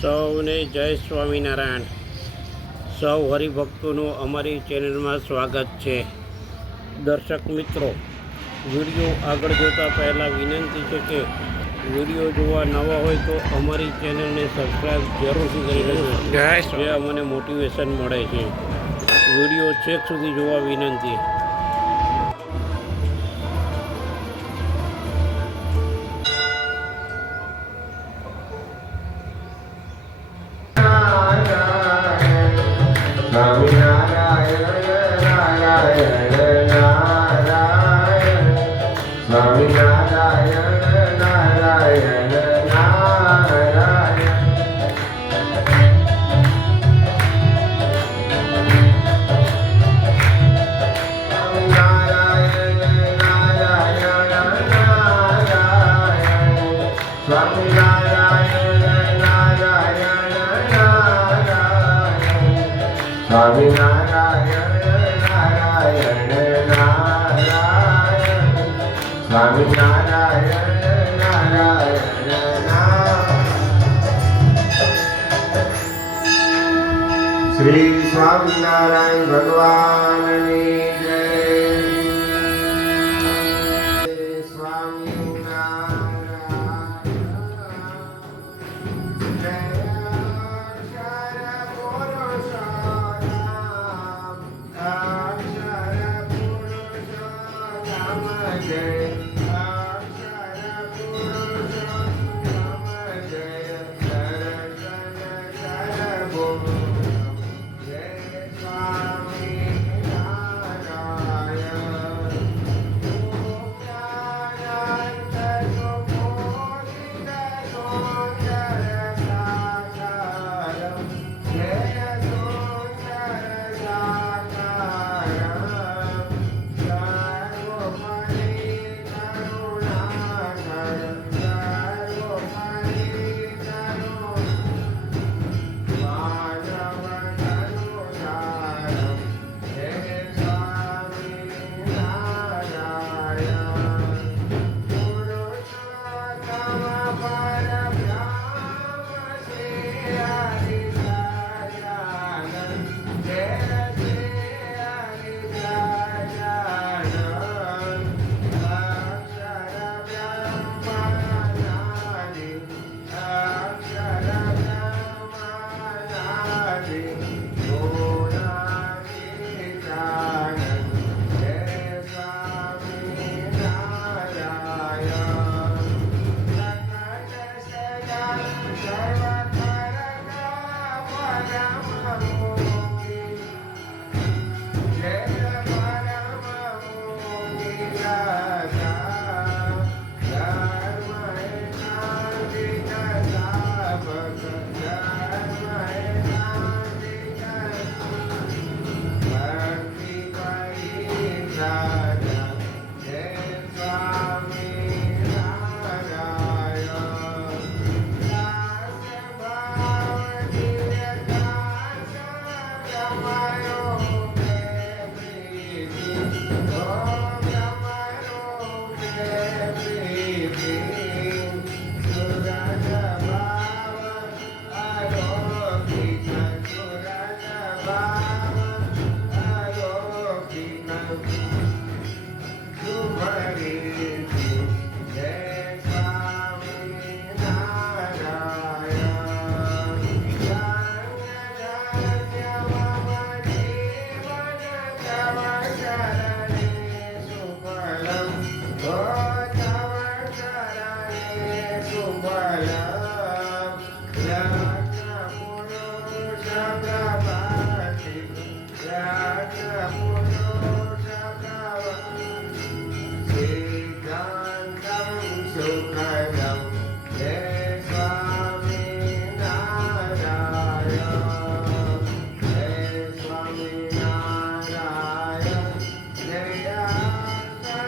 સૌને જય સ્વામિનારાયણ. સૌ હરિભક્તોનું અમારી ચેનલમાં સ્વાગત છે. દર્શક મિત્રો, વિડીયો આગળ જોતા પહેલાં વિનંતી છે કે વિડીયો જોવા નવા હોય તો અમારી ચેનલને સબસ્ક્રાઈબ જરૂરથી કરી લેજો, જે અમને મોટિવેશન મળે છે. વિડીયો છેક સુધી જોવા વિનંતી. શ્રી સ્વામિનારાયણ ભગવાનની જય. સ્વામિનારાયણ જય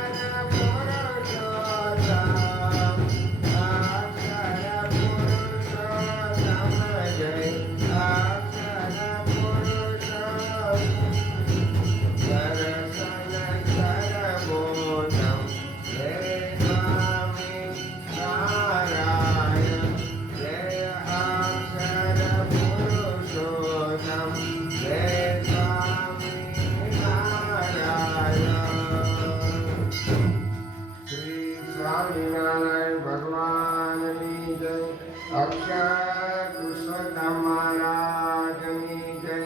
અક્ષર પુરુષોત્તમ, અક્ષર પુરુષોત્તમ જય. મહારાજની જય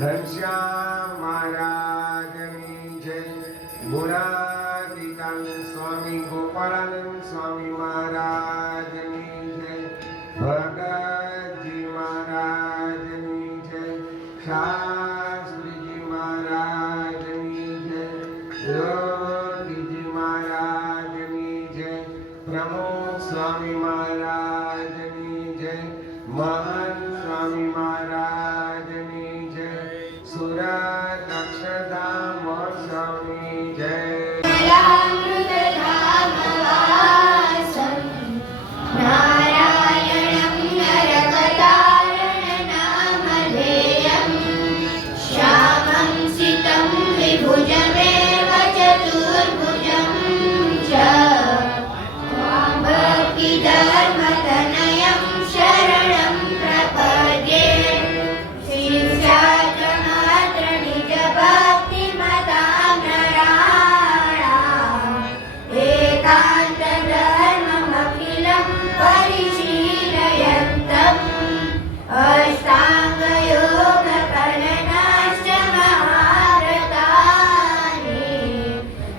ઘનશ્યામ મહારાજની જય મુરારિકાનંદ સ્વામી ગોપાળાનંદ સ્વામી મહારાજની જય ભગતજી મહારાજની જય શાસ્ત્રીજી મહારાજની જય યોગીજી મહારાજની જય પ્રમુખ સ્વામી મહારાજની જય મહાન સ્વામી મહારાજની જય સુરત અક્ષરધામ મહોત્સવની જય नारायणं नरकतारणनामधेयं श्यामं सितं विभुजमेव चतुर्भुजं च भक्तिधर्मतनयं शरणं प्रपद्ये शिष्याचमात्र निजभक्तिमतां नराणाम् एकान्तधर्ममखिलं परिशीलयन्तम् अष्टाङ्गयोगकलनाश्च महाव्रतानि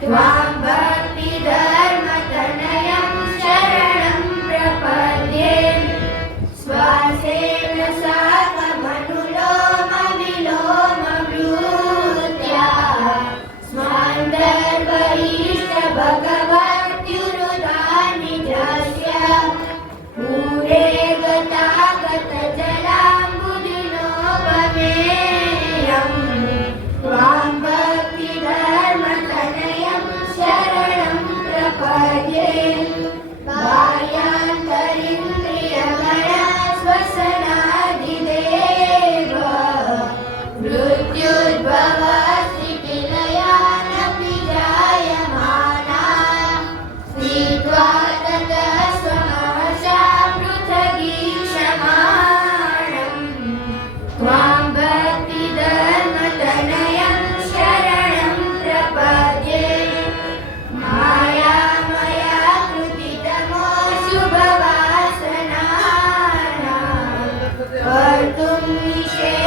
त्वां भक्तिधर्मतनयं शरणं प्रपद्ये श्वासेन साकमनुलोमविलोमवृत्या स्वान्तर्बहिश्च भगवत्युरुदानि जस्य पूरे गतागतजलाम्बुदिनोपमेयम् त्वां भक्तिधर्मतनयं शरणं प्रपद्ये बाह्यान्तरिन्द्रियगणस्वसनादिदेव मृत्युद्भवस्थितिलयानपि जायमाना स्थित्वा ततः स्वमहसा पृथगीक्षमाणम् त्वां भक्तिधर्मतनयं शरणं प्रपद्ये मायामया कृतितमो शुभवासनानां कर्तुं निषेधं